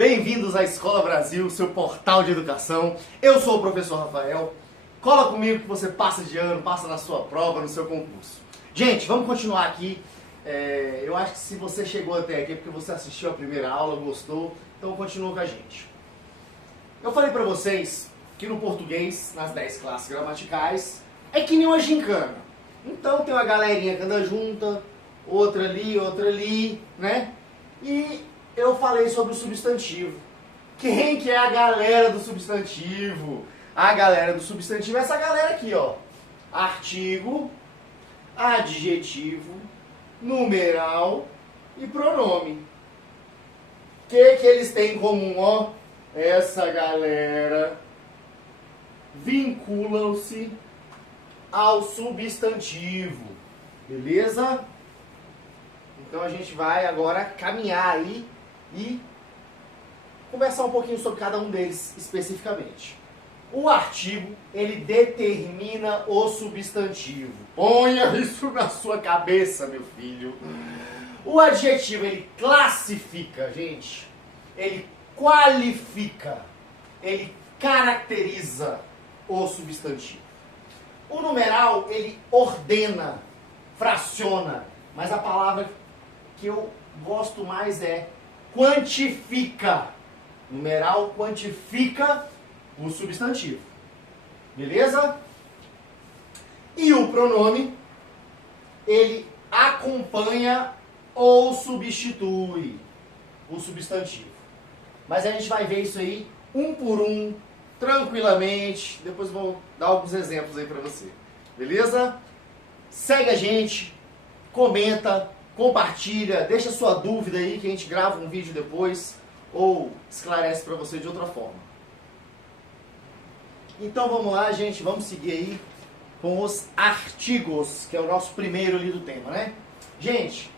Bem-vindos à Escola Brasil, seu portal de educação. Eu sou o professor Rafael. Cola comigo que você passa de ano, passa na sua prova, no seu concurso. Gente, vamos continuar aqui. Eu acho que se você chegou até aqui é porque você assistiu a primeira aula, gostou, então continua com a gente. Eu falei pra vocês que no português, nas 10 classes gramaticais, é que nem uma gincana. Então tem uma galerinha que anda junta, outra ali, né? E eu falei sobre o substantivo. Quem que é a galera do substantivo? A galera do substantivo é essa galera aqui, ó. Artigo, adjetivo, numeral e pronome. O que eles têm em comum, ó? Essa galera vinculam-se ao substantivo. Beleza? Então a gente vai agora caminhar aí e conversar um pouquinho sobre cada um deles especificamente. O artigo, ele determina o substantivo. Ponha isso na sua cabeça, meu filho. O adjetivo, ele classifica, gente. Ele qualifica. Ele caracteriza o substantivo. O numeral, ele ordena, fraciona. Mas a palavra que eu gosto mais é quantifica. Numeral quantifica o substantivo. Beleza? E o pronome, ele acompanha ou substitui o substantivo. Mas a gente vai ver isso aí um por um, tranquilamente. Depois eu vou dar alguns exemplos aí pra você. Beleza? Segue a gente, comenta, compartilha, deixa sua dúvida aí que a gente grava um vídeo depois ou esclarece pra você de outra forma. Então vamos lá, gente, vamos seguir aí com os artigos, que é o nosso primeiro ali do tema, né? Gente,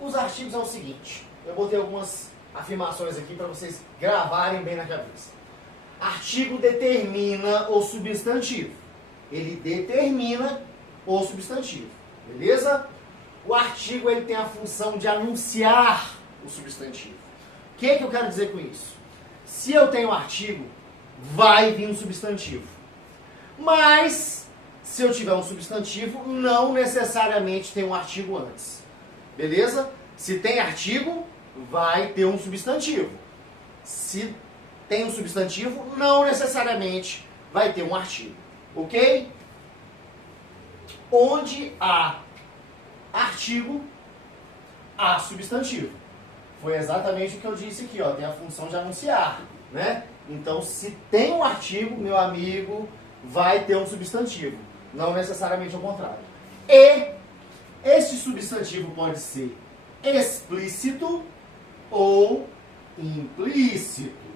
os artigos é o seguinte, eu botei algumas afirmações aqui para vocês gravarem bem na cabeça. Artigo determina o substantivo. Ele determina o substantivo, beleza? O artigo ele tem a função de anunciar o substantivo. O que eu quero dizer com isso? Se eu tenho um artigo, vai vir um substantivo. Mas, se eu tiver um substantivo, não necessariamente tem um artigo antes. Beleza? Se tem artigo, vai ter um substantivo. Se tem um substantivo, não necessariamente vai ter um artigo. Ok? Onde há artigo, há substantivo. Foi exatamente o que eu disse aqui, ó. Tem a função de anunciar, né? Então, se tem um artigo, meu amigo, vai ter um substantivo. Não necessariamente ao contrário. E esse substantivo pode ser explícito ou implícito.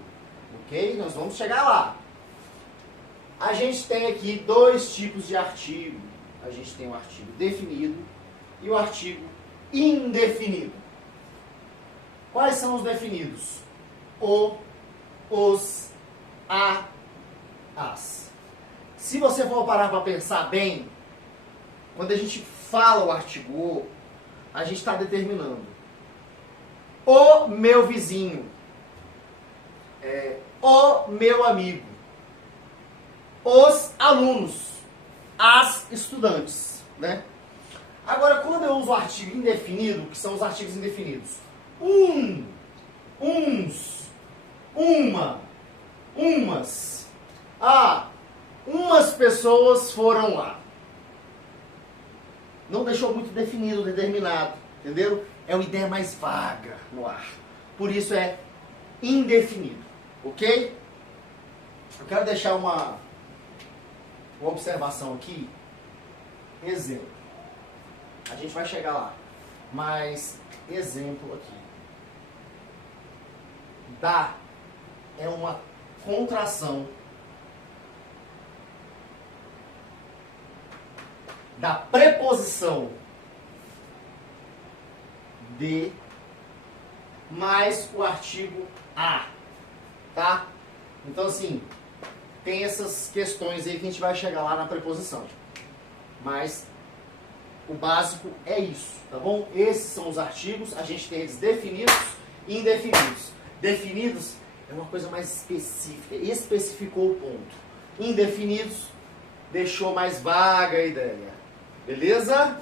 Ok? Nós vamos chegar lá. A gente tem aqui dois tipos de artigo. A gente tem o artigo definido e o artigo indefinido. Quais são os definidos? O, os, a, as. Se você for parar para pensar bem, quando a gente fala o artigo o, a gente está determinando o meu vizinho, o meu amigo, os alunos, as estudantes, né? Agora, quando eu uso o artigo indefinido, que são os artigos indefinidos, uns, uma, umas, umas pessoas foram lá. Não deixou muito definido, determinado, entendeu? É uma ideia mais vaga no ar. Por isso é indefinido, ok? Eu quero deixar uma observação aqui. Exemplo. A gente vai chegar lá. Mas, exemplo aqui. Da é uma contração da preposição de mais o artigo a, tá? Então, assim, tem essas questões aí que a gente vai chegar lá na preposição. Mas o básico é isso, tá bom? Esses são os artigos, a gente tem eles definidos Indefinidos. Definidos é uma coisa mais específica, especificou o ponto. Indefinidos deixou mais vaga a ideia. Beleza?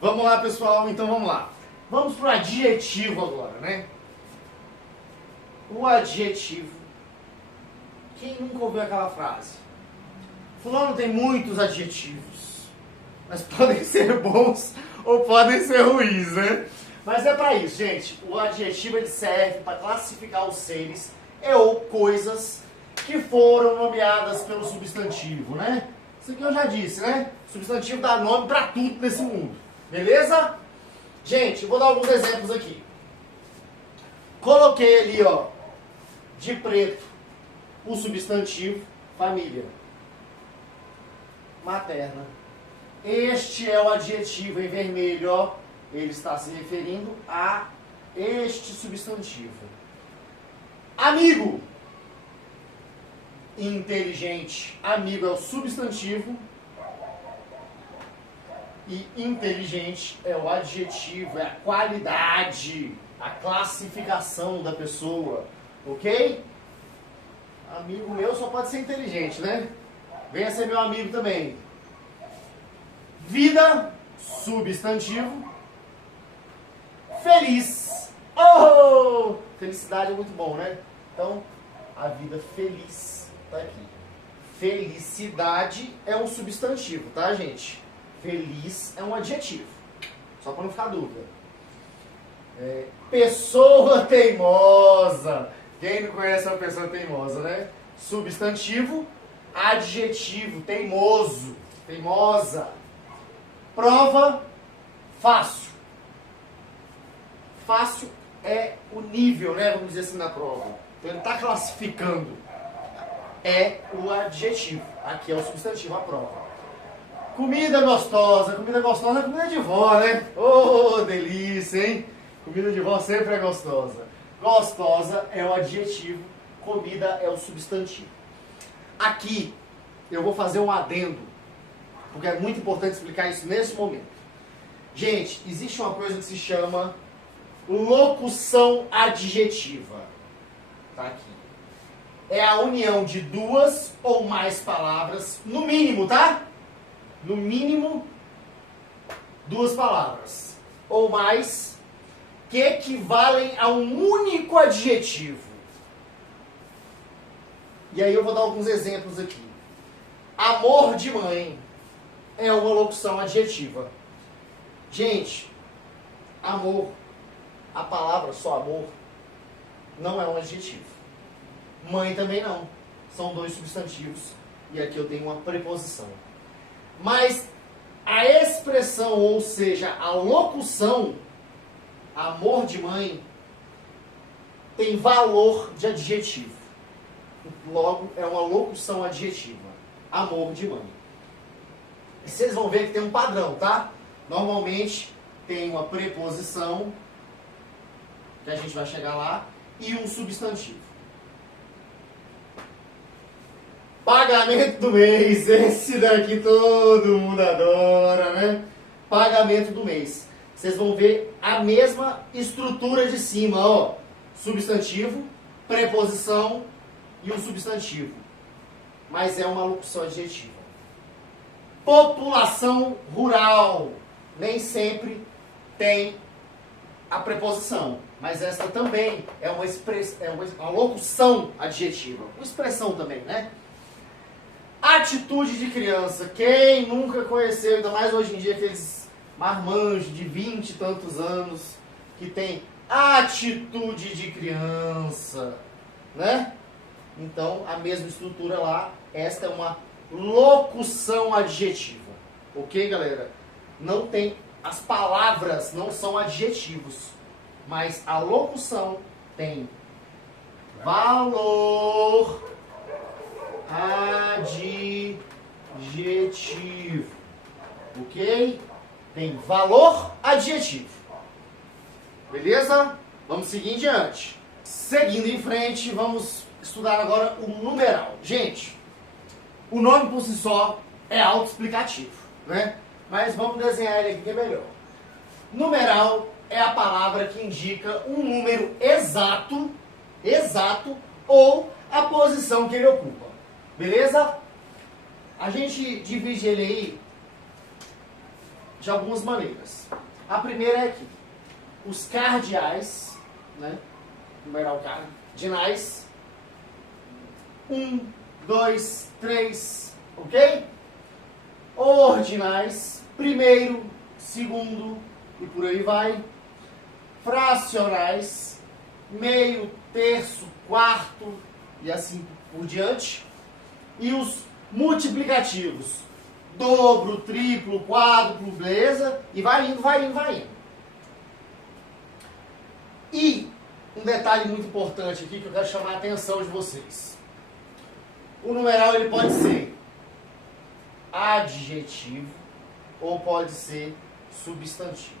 Vamos lá, pessoal, então vamos lá. Vamos para o adjetivo agora, né? O adjetivo. Quem nunca ouviu aquela frase? Fulano tem muitos adjetivos, mas podem ser bons ou podem ser ruins, né? Mas é para isso, gente. O adjetivo ele serve para classificar os seres ou coisas que foram nomeadas pelo substantivo, né? Isso aqui eu já disse, né? Substantivo dá nome para tudo nesse mundo. Beleza? Gente, eu vou dar alguns exemplos aqui. Coloquei ali, ó, de preto, o substantivo família. Materna. Este é o adjetivo em vermelho, ó. Ele está se referindo a este substantivo. Amigo. Inteligente. Amigo é o substantivo. E inteligente é o adjetivo, é a qualidade, a classificação da pessoa. Ok? Amigo meu só pode ser inteligente, né? Venha ser meu amigo também. Vida, substantivo. Feliz. Oh! Felicidade é muito bom, né? Então, a vida feliz tá aqui. Felicidade é um substantivo, tá, gente? Feliz é um adjetivo. Só para não ficar dúvida. Pessoa teimosa. Quem não conhece uma pessoa teimosa, né? Substantivo, adjetivo, teimoso, teimosa. Prova, fácil. Fácil é o nível, né? Vamos dizer assim, na prova. Então ele está classificando. É o adjetivo. Aqui é o substantivo, a prova. Comida gostosa. Comida gostosa é comida de vó, né? Oh, delícia, hein? Comida de vó sempre é gostosa. Gostosa é o adjetivo, comida é o substantivo. Aqui eu vou fazer um adendo, porque é muito importante explicar isso nesse momento. Gente, existe uma coisa que se chama locução adjetiva. Tá aqui. É a união de duas ou mais palavras, no mínimo, tá? No mínimo, duas palavras ou mais que equivalem a um único adjetivo. E aí eu vou dar alguns exemplos aqui. Amor de mãe é uma locução adjetiva. Gente, amor, a palavra só amor, não é um adjetivo. Mãe também não. São dois substantivos. E aqui eu tenho uma preposição. Mas a expressão, ou seja, a locução, amor de mãe, tem valor de adjetivo. Logo, é uma locução adjetiva. Amor de mãe. E vocês vão ver que tem um padrão, tá? Normalmente tem uma preposição, que a gente vai chegar lá, e um substantivo. Pagamento do mês. Esse daqui todo mundo adora, né? Pagamento do mês. Vocês vão ver a mesma estrutura de cima, ó. Substantivo, preposição e um substantivo. Mas é uma locução adjetiva. População rural. Nem sempre tem a preposição. Mas essa também é uma locução adjetiva. Uma expressão também, né? Atitude de criança. Quem nunca conheceu, ainda mais hoje em dia, aqueles marmanjos de 20 e tantos anos que tem atitude de criança, né? Então, a mesma estrutura lá, esta é uma locução adjetiva. Ok, galera? Não tem, as palavras não são adjetivos, mas a locução tem valor adjetivo. Ok? Tem valor adjetivo. Beleza? Vamos seguir em diante. Seguindo em frente, vamos estudar agora o numeral. Gente, o nome por si só é autoexplicativo, né? Mas vamos desenhar ele aqui que é melhor. Numeral é a palavra que indica um número exato, ou a posição que ele ocupa. Beleza? A gente divide ele aí de algumas maneiras. A primeira é aqui. Os cardeais, né? Numeral cardinais. 1, 2, 3, ok? Ordinais, primeiro, segundo e por aí vai. Fracionais, meio, terço, quarto e assim por diante. E os multiplicativos, dobro, triplo, quádruplo, beleza? E vai indo, vai indo, vai indo. E um detalhe muito importante aqui que eu quero chamar a atenção de vocês. O numeral ele pode ser adjetivo ou pode ser substantivo.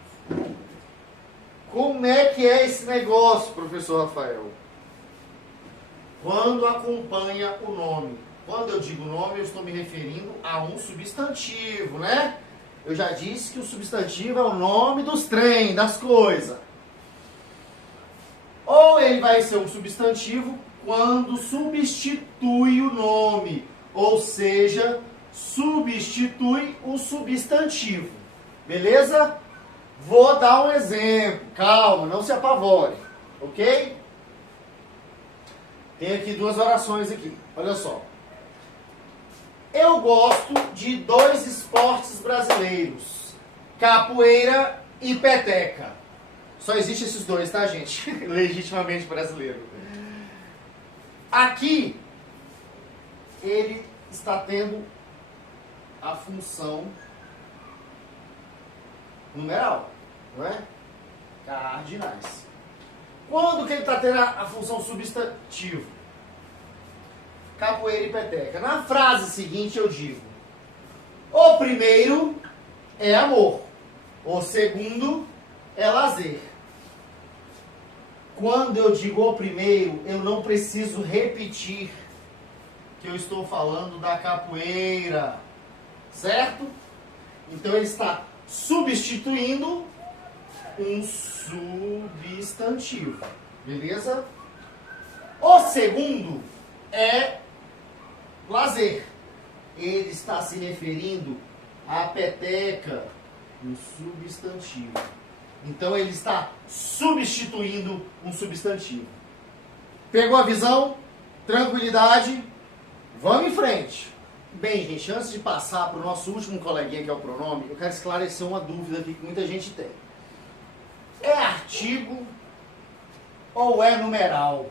Como é que é esse negócio, professor Rafael? Quando acompanha o nome. Quando eu digo nome, eu estou me referindo a um substantivo, né? Eu já disse que o substantivo é o nome dos trem, das coisas. Ou ele vai ser um substantivo quando substitui o nome, ou seja, substitui o substantivo. Beleza? Vou dar um exemplo. Calma, não se apavore. Ok? Tem aqui duas orações aqui. Olha só. Eu gosto de dois esportes brasileiros. Capoeira e peteca. Só existe esses dois, tá, gente? Legitimamente brasileiro. Aqui, ele está tendo a função numeral, não é? Cardinais. Quando que ele está tendo a função substantivo? Capoeira e peteca. Na frase seguinte eu digo: o primeiro é amor, o segundo é lazer. Quando eu digo o primeiro, eu não preciso repetir que eu estou falando da capoeira, certo? Então ele está substituindo um substantivo, beleza? O segundo é lazer. Ele está se referindo à peteca, um substantivo. Então ele está substituindo um substantivo. Pegou a visão? Tranquilidade? Vamos em frente. Bem, gente, antes de passar para o nosso último coleguinha, que é o pronome, eu quero esclarecer uma dúvida aqui que muita gente tem. É artigo ou é numeral?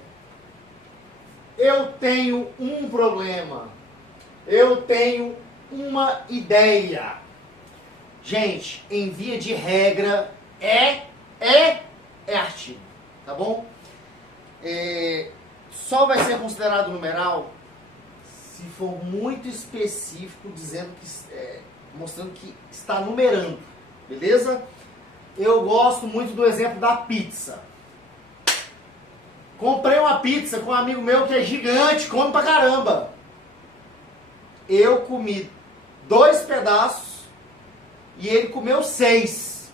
Eu tenho um problema. Eu tenho uma ideia. Gente, em via de regra, é artigo, tá bom? Só vai ser considerado numeral se for muito específico, dizendo que, mostrando que está numerando, beleza? Eu gosto muito do exemplo da pizza. Comprei uma pizza com um amigo meu que é gigante, come pra caramba. Eu comi 2 pedaços e ele comeu 6.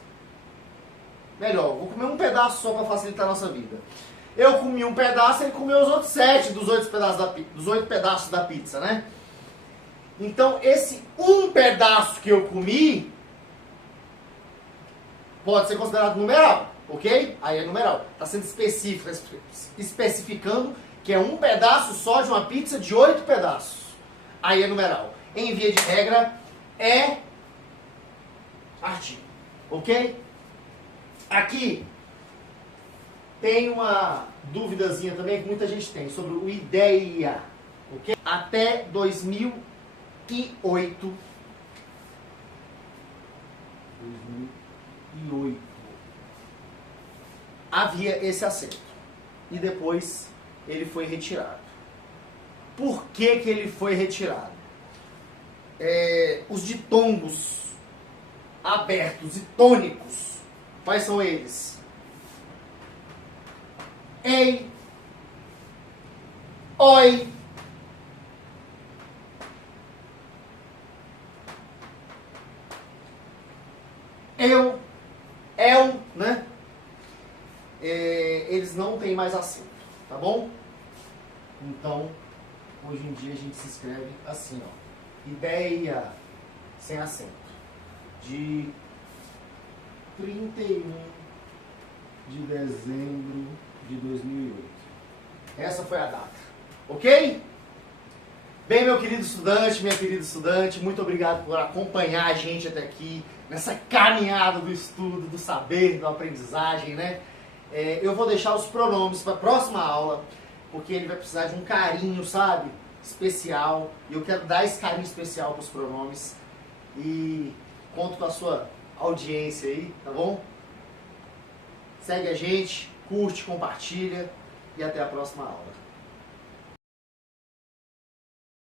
Melhor, vou comer um pedaço só para facilitar a nossa vida. Eu comi um pedaço, ele comeu os outros 7 dos 8 pedaços da pizza, né? Então, esse um pedaço que eu comi pode ser considerado numeral, ok? Aí é numeral. Está sendo específico, especificando que é um pedaço só de uma pizza de 8 pedaços. Aí é numeral. Em via de regra, é artigo, ok? Aqui tem uma duvidazinha também que muita gente tem sobre o ideia, ok? Até 2008 havia esse acento e depois ele foi retirado. Por que que ele foi retirado? Os ditongos abertos e tônicos, quais são eles? Ei, oi, eu, né? eles não têm mais acento, tá bom? Então, hoje em dia a gente se escreve assim, ó. Ideia, sem acento. De 31 de dezembro de 2008. Essa foi a data, ok? Bem, meu querido estudante, minha querida estudante, muito obrigado por acompanhar a gente até aqui, nessa caminhada do estudo, do saber, da aprendizagem, né? Eu vou deixar os pronomes para a próxima aula, porque ele vai precisar de um carinho, sabe? Especial. E eu quero dar esse carinho especial para os pronomes. E conto com a sua audiência aí, tá bom? Segue a gente, curte, compartilha e até a próxima aula.